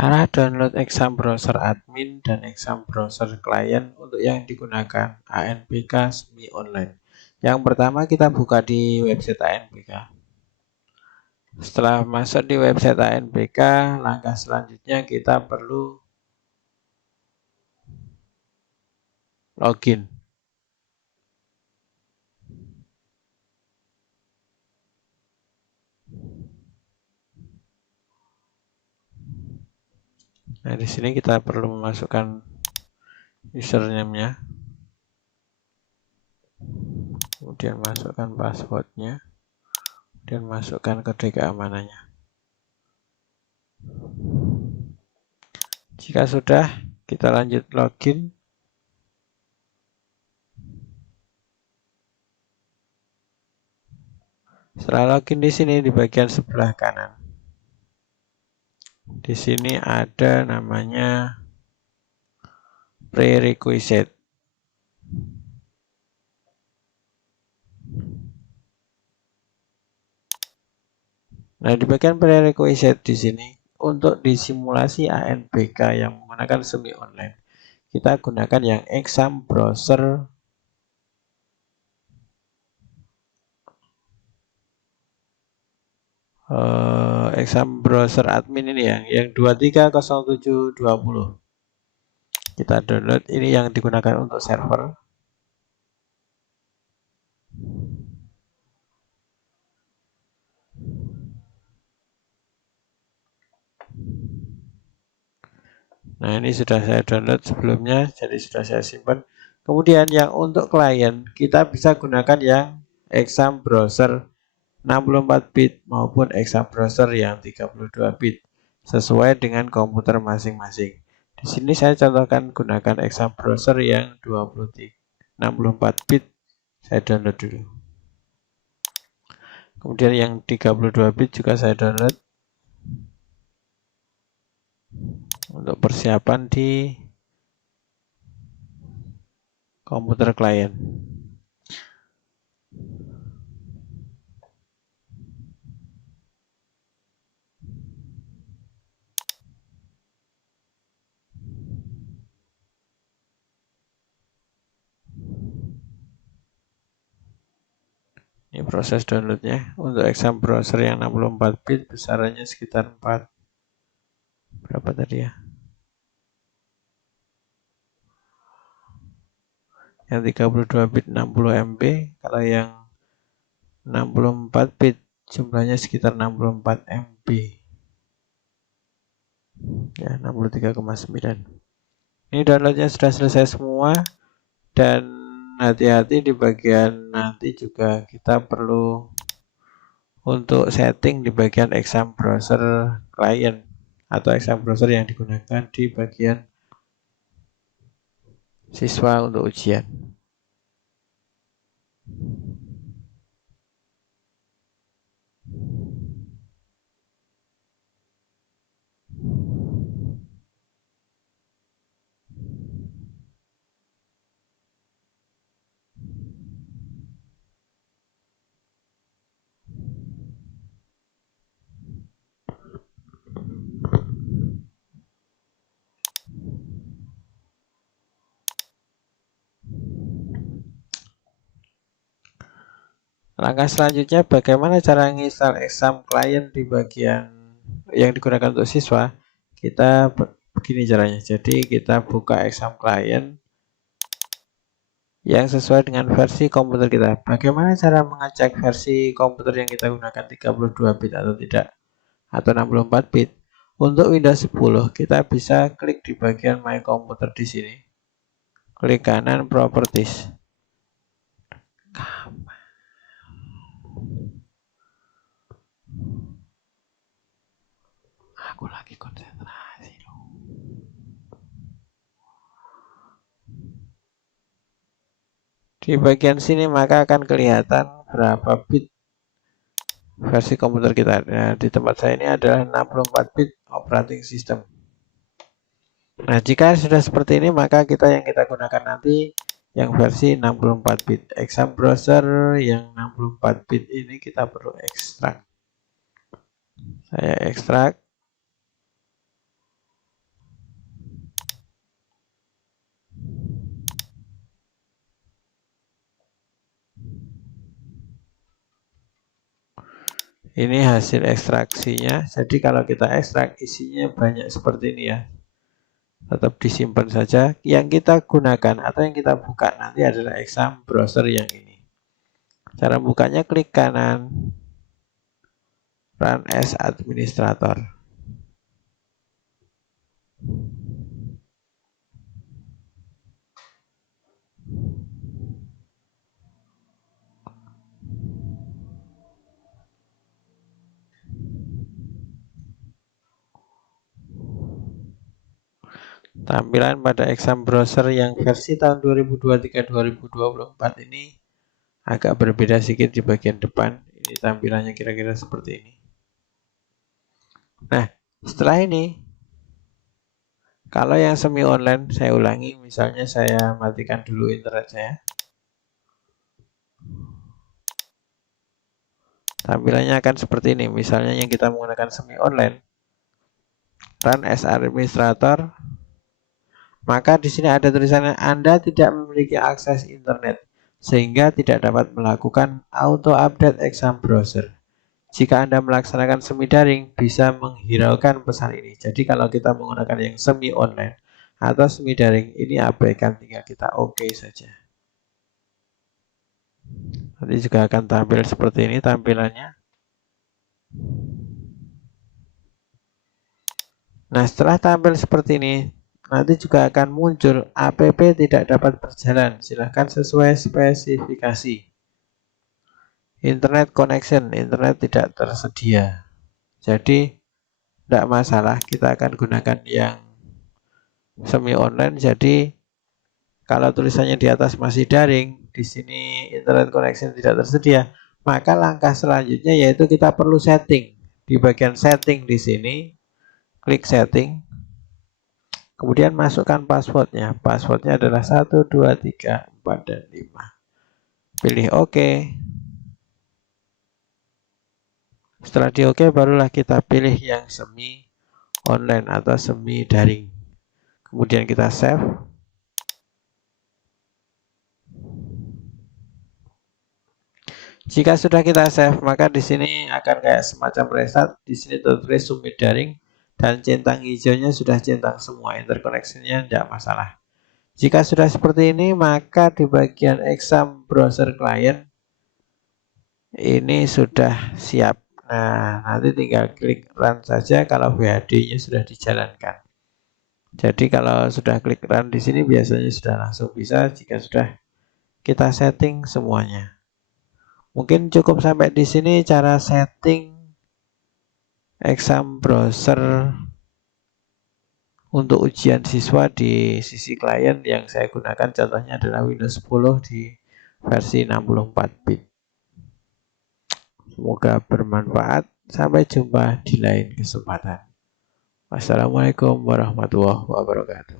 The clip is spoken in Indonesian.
Cara download exam browser admin dan exam browser client untuk yang digunakan ANBK SMI Online. Yang pertama kita buka di website ANBK. Setelah masuk di website ANBK, langkah selanjutnya kita perlu login. Nah, di sini kita perlu memasukkan username-nya. Kemudian masukkan passwordnya. Dan masukkan kode keamanannya. Jika sudah, kita lanjut login. Setelah login di sini di bagian sebelah kanan. Di sini ada namanya prerequisite. Nah, di bagian prerequisite di sini untuk disimulasi ANBK yang menggunakan SMI Online, kita gunakan yang exam browser admin ini yang 230720. Kita download, ini yang digunakan untuk server. Nah, ini sudah saya download sebelumnya, jadi sudah saya simpan. Kemudian yang untuk klien, kita bisa gunakan yang exam browser 64 bit maupun exam browser yang 32 bit sesuai dengan komputer masing-masing. Di sini saya contohkan gunakan exam browser yang 64 bit. Saya download dulu. Kemudian yang 32 bit juga saya download untuk persiapan di komputer klien. Ini proses downloadnya. Untuk exam browser yang 64 bit besarannya sekitar 4. Berapa tadi ya? Yang 32 bit 60 MB. Kalau yang 64 bit jumlahnya sekitar 64 MB. Ya, 63,9. Ini downloadnya sudah selesai semua. Dan hati-hati di bagian nanti juga kita perlu untuk setting di bagian exam browser client atau exam browser yang digunakan di bagian siswa untuk ujian. Langkah selanjutnya bagaimana cara menginstal exam client di bagian yang digunakan untuk siswa. Kita begini caranya. Jadi kita buka exam client yang sesuai dengan versi komputer kita. Bagaimana cara mengecek versi komputer yang kita gunakan 32 bit atau tidak atau 64 bit? Untuk Windows 10 kita bisa klik di bagian My Computer di sini. Klik kanan Properties. Aku lagi konsentrasi loh. Di bagian sini maka akan kelihatan berapa bit versi komputer kita. Nah, di tempat saya ini adalah 64 bit operating system. Nah, jika sudah seperti ini maka yang kita gunakan nanti yang versi 64 bit. Exam browser yang 64 bit ini kita perlu ekstrak. Saya ekstrak. Ini hasil ekstraksinya. Jadi kalau kita ekstrak isinya banyak seperti ini ya. Tetap disimpan saja. Yang kita gunakan atau yang kita buka nanti adalah exam browser yang ini. Cara bukanya klik kanan, Run as Administrator. Tampilan pada exam browser yang versi tahun 2023-2024 ini agak berbeda sedikit di bagian depan. Ini tampilannya kira-kira seperti ini. Nah, setelah ini, kalau yang semi online, saya ulangi. Misalnya saya matikan dulu internet saya. Tampilannya akan seperti ini. Misalnya yang kita menggunakan semi online, Run as Administrator. Maka di sini ada tulisannya Anda tidak memiliki akses internet sehingga tidak dapat melakukan auto update exam browser. Jika Anda melaksanakan semi daring, bisa menghiraukan pesan ini. Jadi kalau kita menggunakan yang semi online atau semi daring, ini abaikan, tinggal kita oke saja. Nanti juga akan tampil seperti ini tampilannya. Nah, setelah tampil seperti ini, nanti juga akan muncul app tidak dapat berjalan. Silahkan sesuai spesifikasi. Internet connection, internet tidak tersedia. Jadi tidak masalah, kita akan gunakan yang semi online. Jadi kalau tulisannya di atas masih daring, di sini internet connection tidak tersedia, maka langkah selanjutnya yaitu kita perlu setting. Di bagian setting di sini, klik setting. Kemudian masukkan passwordnya. Passwordnya adalah 1, 2, 3, 4, dan 5. Pilih OK. Setelah di OK, barulah kita pilih yang semi online atau semi daring. Kemudian kita save. Jika sudah kita save, maka di sini akan kayak semacam restart. Di sini tertulis semi daring dan centang hijaunya sudah centang semua. Interconnection-nya tidak masalah. Jika sudah seperti ini, maka di bagian exam browser client ini sudah siap. Nah, nanti tinggal klik run saja kalau VHD-nya sudah dijalankan. Jadi kalau sudah klik run di sini biasanya sudah langsung bisa jika sudah kita setting semuanya. Mungkin cukup sampai di sini cara setting exam browser untuk ujian siswa di sisi klien yang saya gunakan contohnya adalah Windows 10 di versi 64 bit. Semoga bermanfaat. Sampai jumpa di lain kesempatan. Wassalamualaikum warahmatullahi wabarakatuh.